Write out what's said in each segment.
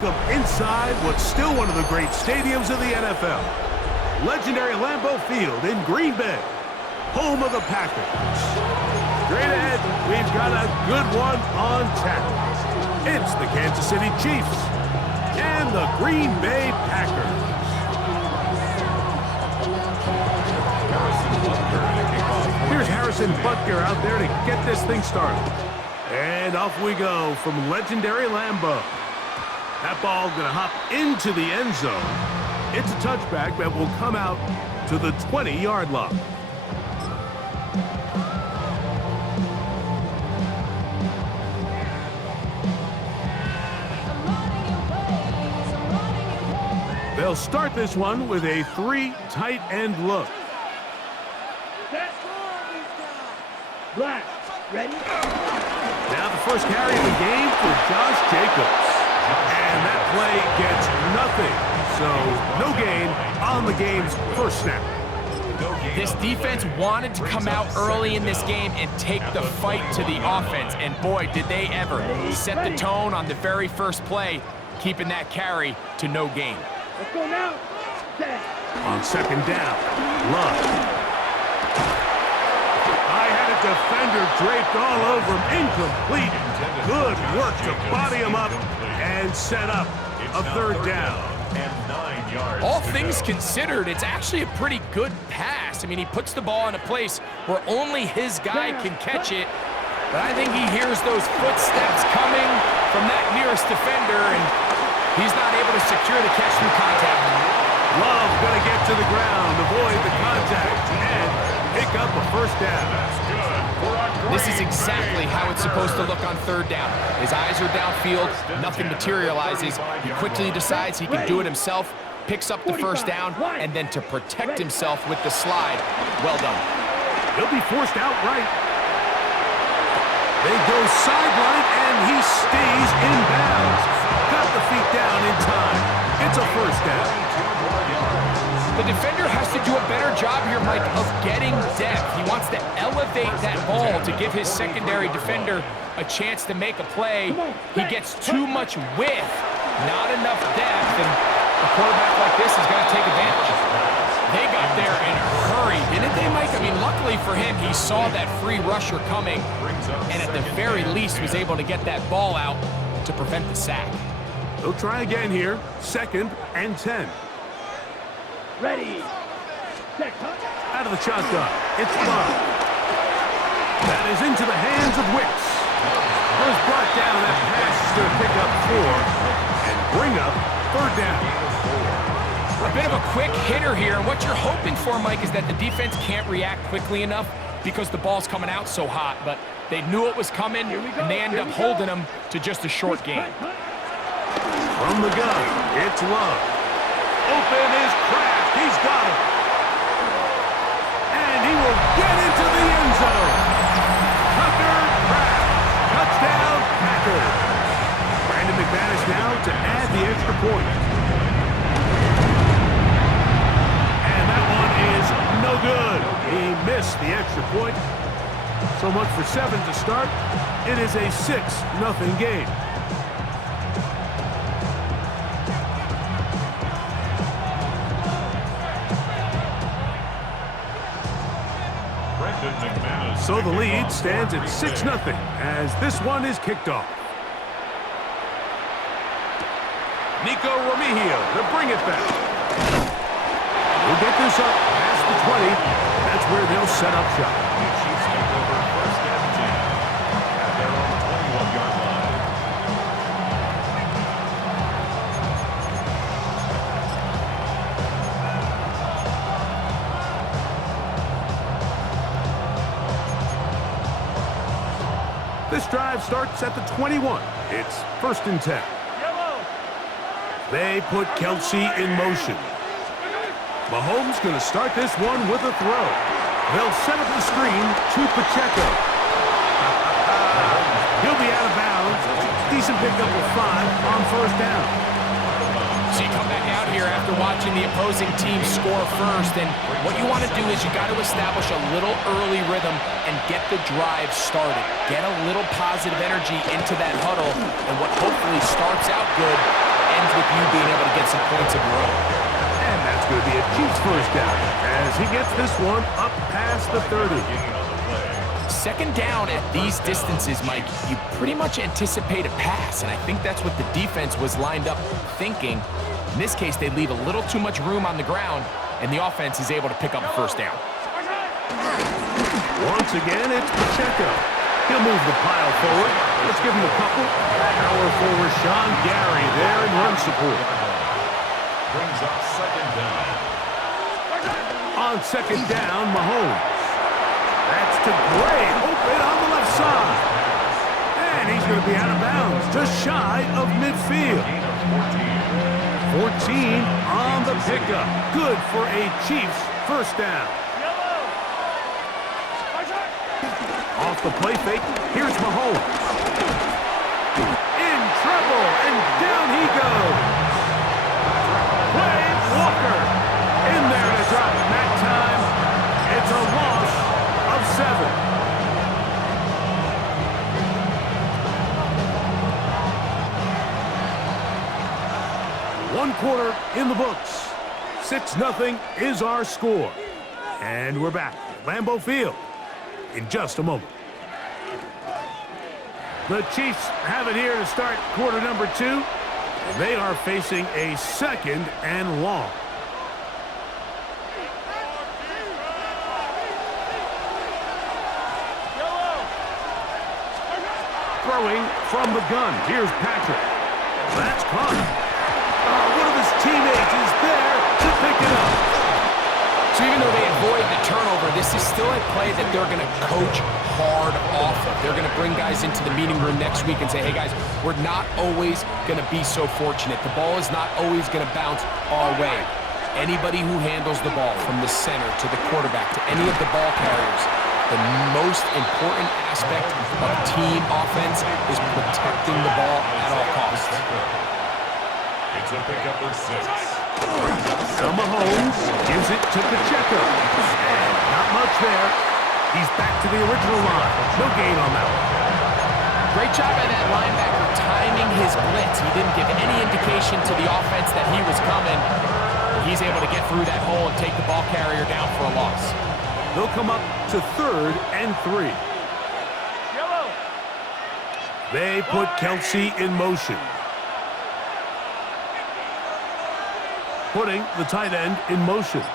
Inside what's still one of the great stadiums of the NFL, legendary Lambeau Field in Green Bay, home of the Packers. Straight ahead, we've got a good one on tap. It's the Kansas City Chiefs and the Green Bay Packers. Here's Harrison Butker out there to get this thing started. And off we go from legendary Lambeau. That ball going to hop into the end zone. It's a touchback that will come out to the 20-yard line. They'll start this one with a 3 tight end look. Black, ready? Now the first carry of the game for Josh Jacobs. And that play gets nothing. So no gain on the game's first snap. This defense wanted to come out early in this game and take the fight to the offense. And boy, did they ever. Set the tone on the very first play, keeping that carry to no gain. Let's go now. On second down, Love. I had a defender draped all over him. Incomplete. Good work to body him up and set up a third down. All things considered, it's actually a pretty good pass. I mean, he puts the ball in a place where only his guy can catch it. But I think he hears those footsteps coming from that nearest defender, and he's not able to secure the catch through contact. Love going to get to the ground, avoid the contact, and pick up a first down. This is exactly how it's supposed to look on third down. His eyes are downfield, nothing materializes. He quickly decides he can do it himself, picks up the first down, and then to protect himself with the slide, well done. He'll be forced out right. They go sideline, and he stays in bounds. Got the feet down in time. It's a first down. The defender has to do a better job here, Mike, of getting depth. He wants to elevate that ball to give his secondary defender a chance to make a play. He gets too much width, not enough depth, and a quarterback like this is going to take advantage. They got there in a hurry, didn't they, Mike? I mean, luckily for him, he saw that free rusher coming, and at the very least was able to get that ball out to prevent the sack. They'll try again here, 2nd and 10. Ready. Out of the shotgun, it's Love. That is into the hands of Wicks. First brought down, that pass is going to pick up 4 and bring up third down. A bit of a quick hitter here, and what you're hoping for, Mike, is that the defense can't react quickly enough because the ball's coming out so hot, but they knew it was coming, and they end up holding them to just a short gain. From the gun, it's Love. Open is Kraft. He's got it. And he will get into the end zone. Tucker Kraft. Touchdown, Packers. Brandon McManus now to add the extra point. And that one is no good. He missed the extra point. So much for 7 to start. It is a 6-0 game. So the lead stands at 6-0 as this one is kicked off. Nico Remigio to bring it back. We'll get this up past the 20. That's where they'll set up shop. This drive starts at the 21. It's 1st and 10. They put Kelsey in motion. Mahomes going to start this one with a throw. They'll set up the screen to Pacheco. He'll be out of bounds. Decent pickup of 5 on first down. So you come back out here after watching the opposing team score first, and what you want to do is you got to establish a little early rhythm and get the drive started. Get a little positive energy into that huddle, and what hopefully starts out good you being able to get some points of your own. And that's going to be a Chiefs first down as he gets this one up past the 30. Second down at these distances, Mike, you pretty much anticipate a pass, and I think that's what the defense was lined up thinking. In this case, they leave a little too much room on the ground, and the offense is able to pick up a first down. Once again, it's Pacheco. He'll move the pile forward. Let's give him a couple. Power forward Sean Gary there in run support. Brings up second down. On second down, Mahomes. That's to Gray, open on the left side. And he's going to be out of bounds, just shy of midfield. 14 on the pickup. Good for a Chiefs first down. Off the play fake, here's Mahomes. In trouble, and down he goes. Quay Walker in there to drop it. That time, it's a loss of 7. 1 quarter in the books. 6-0 is our score. And we're back at Lambeau Field in just a moment. The Chiefs have it here to start quarter number 2. And they are facing a 2nd and long. Throwing from the gun. Here's Patrick. That's caught. One of his teammates is there to pick it up. So even though they avoid the turnover, this is still a play that they're going to coach hard off of. They're going to bring guys into the meeting room next week and say, hey guys, we're not always going to be so fortunate. The ball is not always going to bounce our way. Anybody who handles the ball from the center to the quarterback to any of the ball carriers, the most important aspect of team offense is protecting the ball at all costs. It's a pickup of 6. Mahomes gives it to Pacheco. And not much there. He's back to the original line. No gain on that one. Great job by that linebacker timing his blitz. He didn't give any indication to the offense that he was coming. He's able to get through that hole and take the ball carrier down for a loss. They'll come up to 3rd and 3. They put Kelsey in motion. Putting the tight end in motion.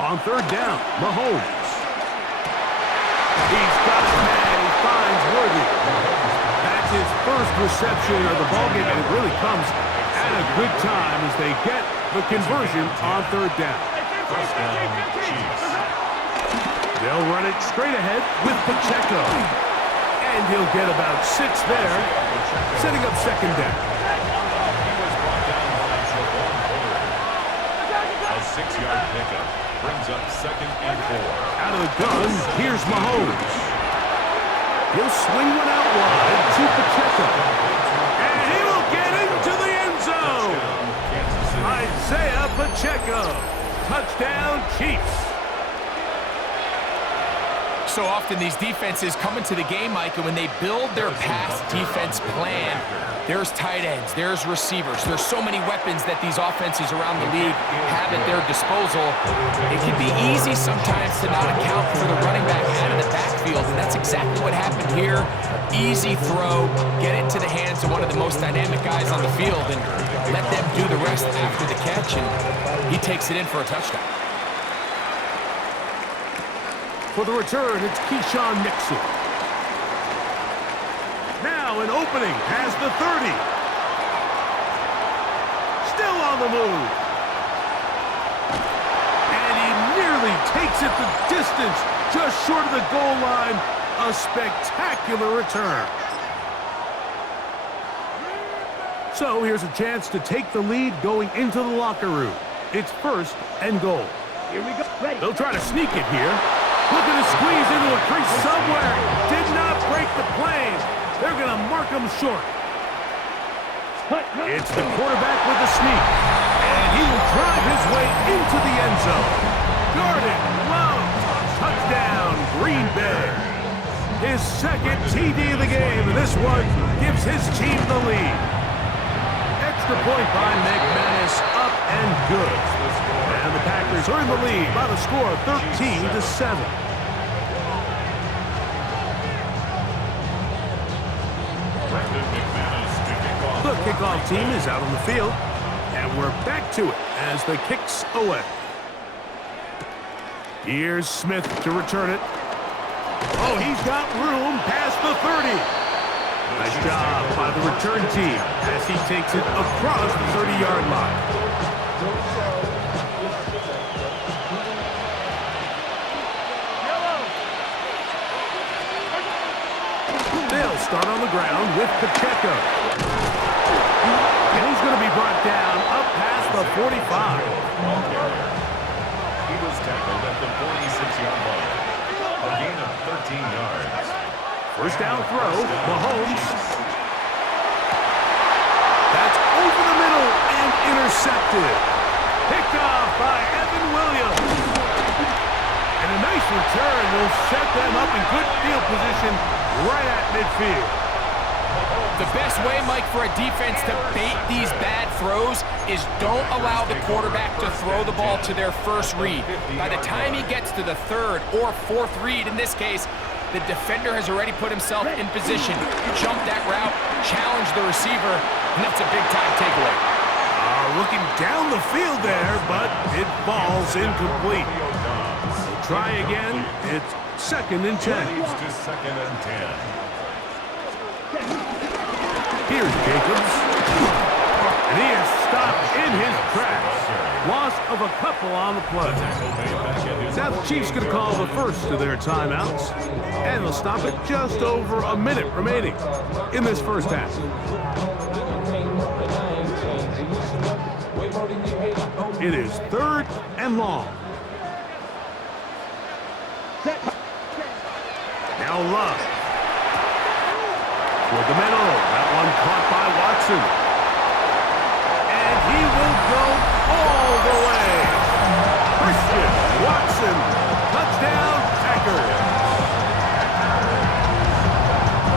On 3rd down, Mahomes. He's got it, man. He finds Worthy. That's his first reception of the ballgame, and it really comes at a good time as they get the conversion on 3rd down. First down, Chiefs. They'll run it straight ahead with Pacheco. And he'll get about 6 there, setting up 2nd down. A 6-yard pickup brings up 2nd and 4. Out of the gun, here's Mahomes. He'll swing one out wide to Pacheco. And he will get into the end zone. Isaiah Pacheco. Touchdown, Chiefs. So often these defenses come into the game, Mike, and when they build their pass defense plan, there's tight ends, there's receivers, there's so many weapons that these offenses around the league have at their disposal. It can be easy sometimes to not account for the running back out of the backfield, and that's exactly what happened here. Easy throw, get it to the hands of one of the most dynamic guys on the field, and let them do the rest after the catch, and he takes it in for a touchdown. For the return, it's Keyshawn Nixon. Now an opening has the 30. Still on the move. And he nearly takes it the distance, just short of the goal line. A spectacular return. So here's a chance to take the lead going into the locker room. It's 1st and goal. Here we go. Ready. They'll try to sneak it here. Looking to squeeze into a crease somewhere. Did not break the plane. They're going to mark him short. It's the quarterback with the sneak. And he will drive his way into the end zone. Jordan Love. Touchdown, Green Bay. his second TD of the game, and this one gives his team the lead. Extra point by McManus, up and good. And the Packers are in the lead by the score of 13-7. The kickoff team is out on the field, and we're back to it as the kick's away. Here's Smith to return it. Oh, he's got room past the 30. Nice job by the return team as he takes it across the 30-yard line. They'll start on the ground with Pacheco. And he's going to be brought down up past the 45. He was tackled at the 46-yard line. A gain of 13 yards. First down throw, Mahomes. That's over the middle and intercepted. Picked off by Evan Williams. And a nice return will set them up in good field position right at midfield. The best way, Mike, for a defense to bait these bad throws is don't allow the quarterback to throw the ball to their first read. By the time he gets to the third or fourth read, in this case, the defender has already put himself in position, jumped that route, challenged the receiver, and that's a big-time takeaway. Looking down the field there, but it falls incomplete. We'll try again. It's 2nd and 10. To 2nd and 10. Here's Jacobs. And he is stopped in his tracks. Loss of a couple on the play. Now the Chiefs going to call the first of their timeouts. And they'll stop it just over a minute remaining in this first half. It is 3rd and long. Now Love. Toward the middle. That one caught by Watson. And he will go all the way. Christian Watson. Touchdown, Packers.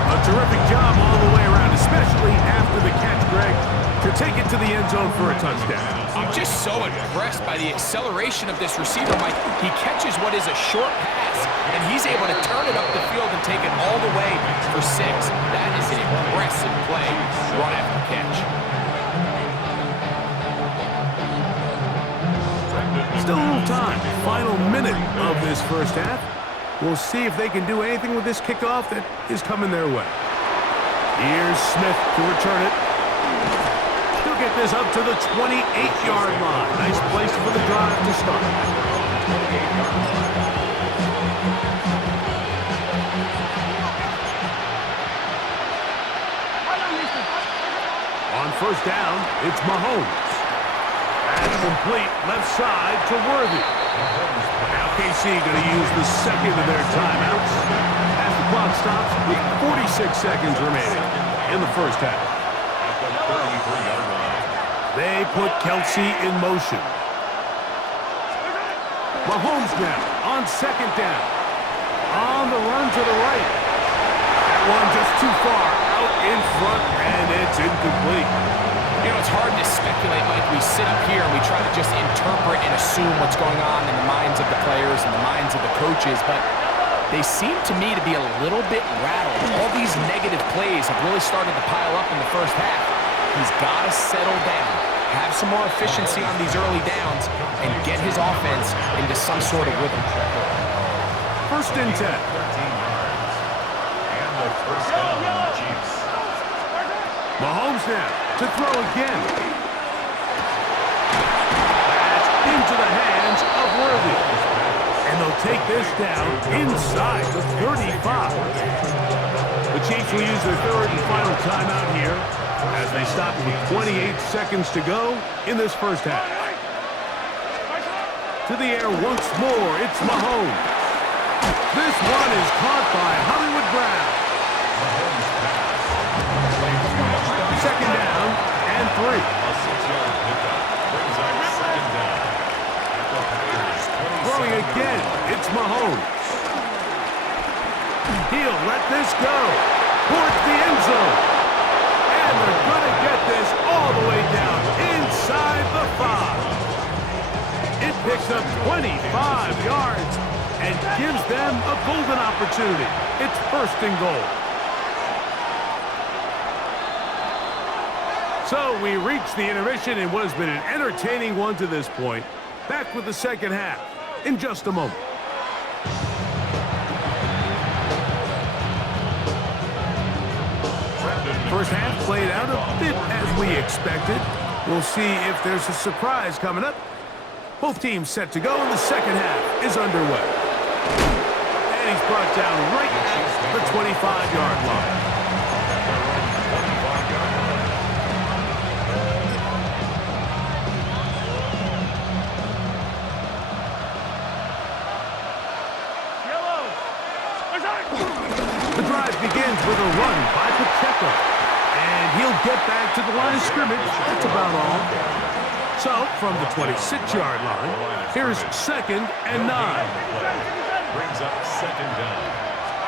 A terrific job all the way around, especially after the catch, Greg, to take it to the end zone for a touchdown. I'm just so impressed by the acceleration of this receiver, Mike. He catches what is a short pass, and he's able to turn it up the field and take it all the way for 6. That is an impressive play, run after catch. Still a little time. Final minute of this first half. We'll see if they can do anything with this kickoff that is coming their way. Here's Smith to return it. He'll get this up to the 28-yard line. Nice place for the drive to start. On first down, it's Mahomes. That's complete left side to Worthy. Now KC going to use the second of their timeouts as the clock stops with 46 seconds remaining in the first half. At the 33-yard line. They put Kelsey in motion. Mahomes now on second down. On the run to the right. That one just too far out in front, and it's incomplete. You know, it's hard to speculate, Mike. We sit up here and we try to just interpret and assume what's going on in the minds of the players and the minds of the coaches, but they seem to me to be a little bit rattled. All these negative plays have really started to pile up in the first half. He's got to settle down, have some more efficiency on these early downs, and get his offense into some sort of rhythm. 1st and 10. 13 yards. And the first down on the Chiefs. Mahomes now to throw again. That's into the hands of Worthy. And they'll take this down inside the 35. The Chiefs will use their 3rd and final timeout here as they stop with 28 seconds to go in this first half. To the air once more, it's Mahomes. This one is caught by Hollywood Brown. Second down and 3. A 6-yard pickup brings up 2nd down. At the Packers' 27. Throwing again, it's Mahomes. He'll let this go towards the end zone. And they're going to get this all the way down inside the 5. It picks up 25 yards and gives them a golden opportunity. It's 1st and goal. So we reach the intermission in what has been an entertaining one to this point. Back with the second half in just a moment. First half played out a bit as we expected. We'll see if there's a surprise coming up. Both teams set to go, and the second half is underway. And he's brought down right at the 25-yard line. The drive begins with a run by Pacheco. And he'll get back to the line of scrimmage. That's about all. So, from the 26-yard line, here's 2nd and 9. Brings up 2nd down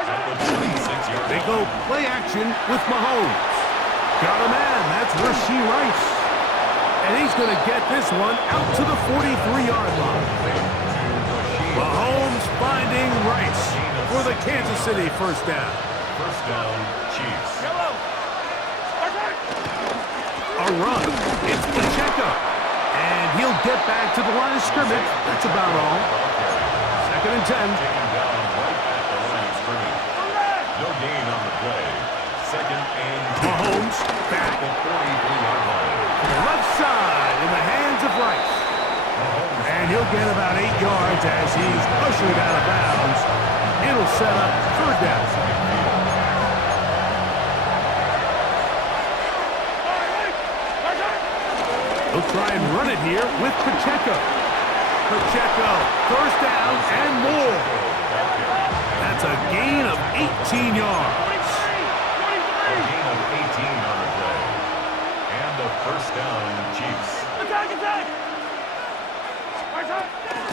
at the 26-yard line. They go play action with Mahomes. Got a man. That's Rashee Rice. And he's going to get this one out to the 43-yard line. Mahomes finding Rice for the Kansas City 1st down. 1st down, Chiefs. A run. It's Pacheco. And he'll get back to the line of scrimmage. That's about all. 2nd and 10. Taken down right at the line of scrimmage. No gain on the play. 2nd and 10. Mahomes back. The 43-yard line. Left side in the hands of Rice. And he'll get about 8 yards as he's ushered out of bounds. It'll set up 3rd down. He'll try and run it here with Pacheco. Pacheco, 1st down and more. That's a gain of 18 yards. A gain of 18 on the play. And a 1st down, Chiefs.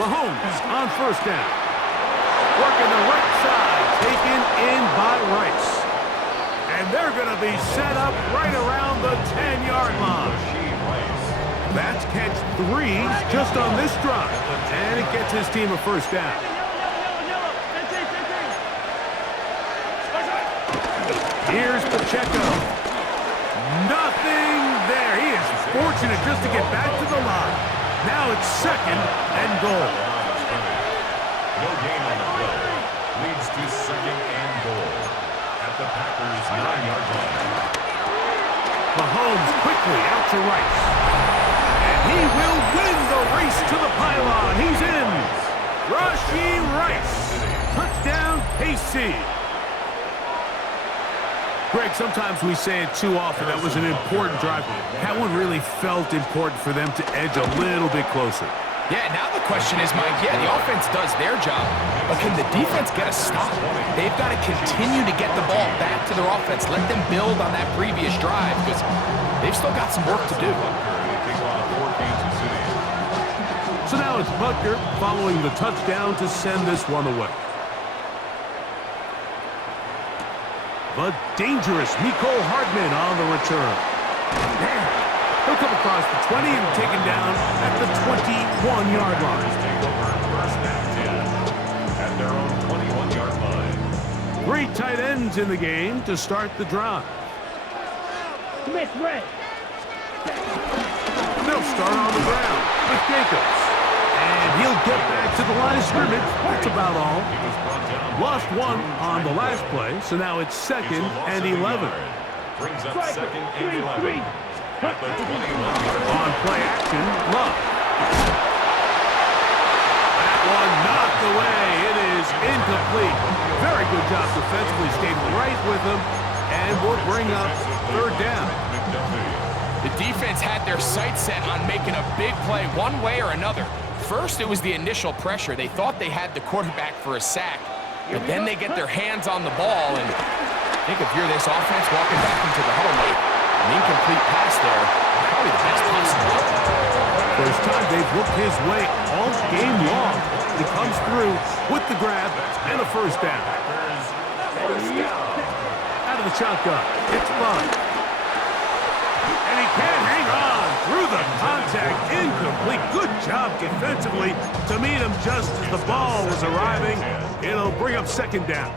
Mahomes on 1st down. Working the right side, taken in by Rice. And they're going to be set up right around the 10-yard line. That's catch 3 just on this drive. And it gets his team a 1st down. Here's Pacheco. Nothing there. He is fortunate just to get back to the line. Now it's 2nd and goal. No gain on the play. Leads to 2nd and goal at the Packers' 9-yard line. Mahomes quickly out to Rice. And he will win the race to the pylon. He's in. Rashee Rice. Touchdown, KC. Greg, sometimes we say it too often. That was an important drive. That one really felt important for them to edge a little bit closer. Yeah, now the question is, Mike, yeah, the offense does their job, but can the defense get a stop? They've got to continue to get the ball back to their offense. Let them build on that previous drive because they've still got some work to do. So now it's Butker following the touchdown to send this one away. But dangerous Mecole Hardman on the return. Man, he'll come across the 20 and taken down at the 21-yard line. Take over 1st and 10 at their own 21-yard line. 3 tight ends in the game to start the drive. Miss Red. They'll start on the ground with Jacobs. And he'll get back to the line of scrimmage. That's about all. Lost 1 on the last play, so now it's 2nd and 11. Brings up 2nd and 11 at the 21-yard line. On play action, Love. That one knocked away. It is incomplete. Very good job defensively. Stayed right with him, and will bring up 3rd down. The defense had their sights set on making a big play one way or another. First, it was the initial pressure. They thought they had the quarterback for a sack, but then they get their hands on the ball, and I think if you're this offense walking back into the huddle, like an incomplete pass there, probably the best possible outcome. First time they've looked his way all game long. He comes through with the grab and a 1st down. First down. Out of the shotgun, it's Love. And he can't hang on through the contact. Incomplete. Good job defensively to meet him just as the ball was arriving. It'll bring up second down.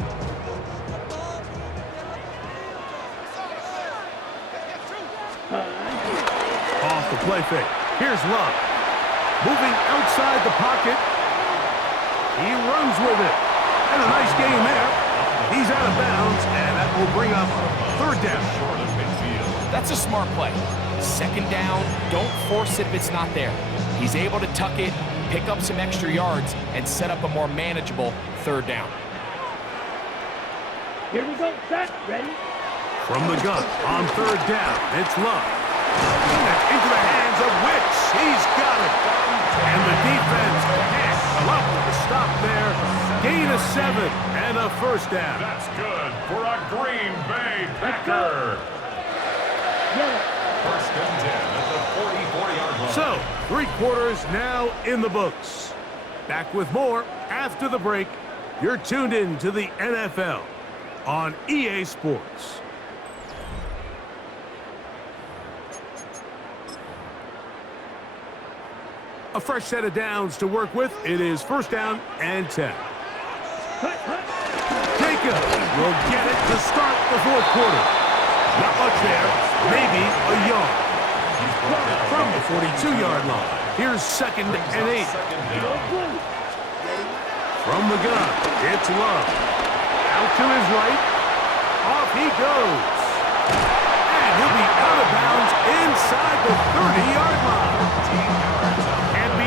Off the play fake. Here's Love. Moving outside the pocket. He runs with it. And a nice game there. He's out of bounds, and that will bring up third down. Short of midfield. That's a smart play. Second down, don't force it if it's not there. He's able to tuck it, pick up some extra yards, and set up a more manageable third down. Here we go, set, ready? From the gun, on third down, it's Love. And into the hands of Wicks. He's got it. And the defense can't come up with a stop there. Gain of 7 and a first down. That's good for a Green Bay Packer. Yellow. First and 10 at the 40-yard line. So, 3 quarters now in the books. Back with more after the break. You're tuned in to the NFL on EA Sports. A fresh set of downs to work with. It is first down and 10. Jacob will get it to start the fourth quarter. Not much there. Maybe a yard. From the 42-yard line. Here's second and 8. From the gun, it's Love. Out to his right. Off he goes. And he'll be out of bounds inside the 30-yard line.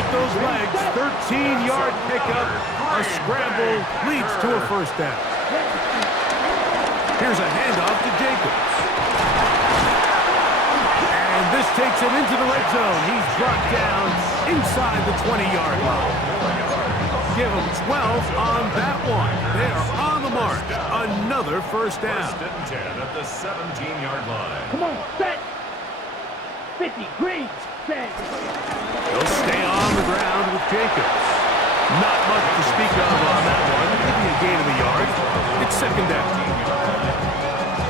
Those legs, 13-yard pickup, a scramble leads to a first down. Here's a handoff to Jacobs. And this takes him into the red zone. He's brought down inside the 20-yard line. Give him 12 on that one. They're on the mark. Another first down. First and 10 at the 17-yard line. Come on, set. 50, green, set. He'll stay on the ground with Jacobs. Not much to speak of on that one. Maybe a gain of a yard. It's second down.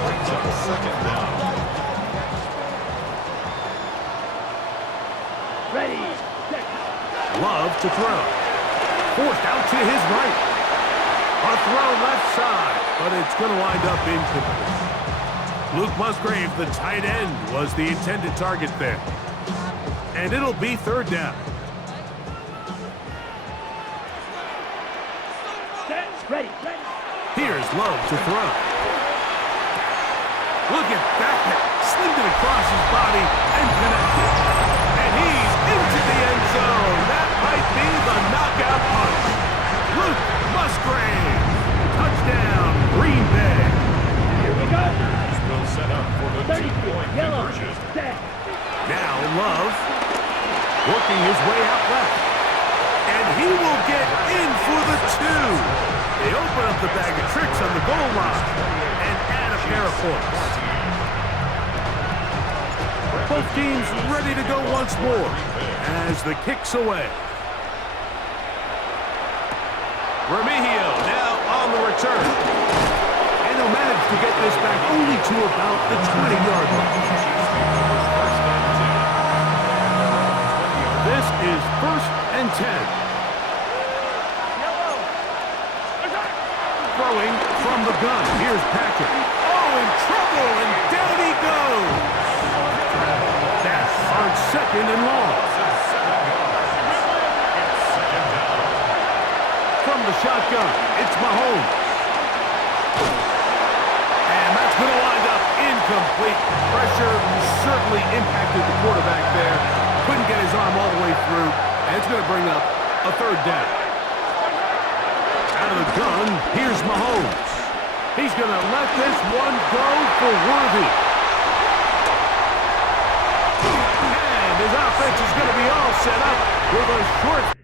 Brings up second down. Ready, set. Love to throw. Forced out to his right. A throw left side, but it's going to wind up incomplete. Luke Musgrave, the tight end, was the intended target there. And it'll be third down. Set, ready, ready. Here's Love to throw. Look at that. Slimed it across his body and connected. And he's into the end zone. That might be the knockout punch. Luke Musgrave. Touchdown, Green Bay. Here we go. This will set up for the 32, two-point yellow, conversion. set. Now Love working his way out left. And he will get in for the 2. They open up the bag of tricks on the goal line and add a pair of points. Both teams ready to go once more as the kick's away. Remigio now on the return. And he'll manage to get this back only to about the 20-yard line. This is first and 10. Throwing from the gun. Here's Patrick. Oh, in trouble, and down he goes. That's on second and long. From the shotgun, it's Mahomes. And that's going to wind up incomplete. Pressure certainly impacted the quarterback there. Couldn't get his arm all the way through, and it's going to bring up a third down. Out of the gun, here's Mahomes. He's going to let this one go for Worthy. And his offense is going to be all set up with a short